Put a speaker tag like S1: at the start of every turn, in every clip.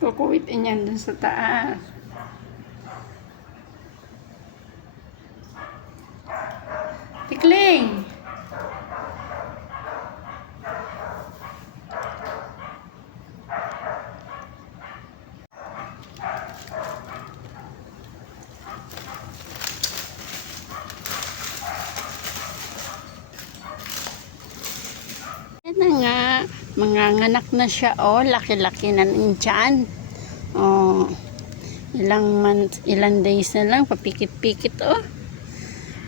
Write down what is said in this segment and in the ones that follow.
S1: Kukuwitin yan dun sa taas. Tikling! Yan na nga, manganganak na siya. Oh, laki-laki na ng tiyan. Oh, ilang months, ilang days na lang, papikit-pikit oh.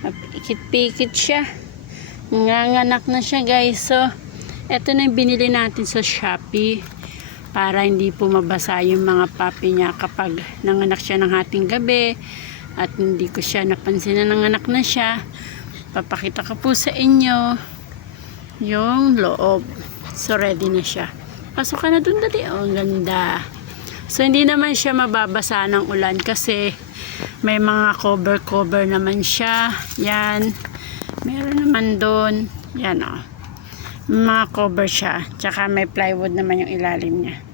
S1: Papikit-pikit siya. Nanganganak na siya guys. So, eto na yung binili natin sa Shopee para hindi po mabasa yung mga papi niya kapag nanganak siya ng hating gabi at hindi ko siya napansin na nanganak na siya. Papakita ko po sa inyo yung loob. So, ready na siya. Pasok ka na dun dali. Oh, ang ganda. So, hindi naman siya mababasa ng ulan kasi may mga cover-cover naman siya. Yan. Meron naman doon. Yan, oh. Mga cover siya. Tsaka may plywood naman yung ilalim niya.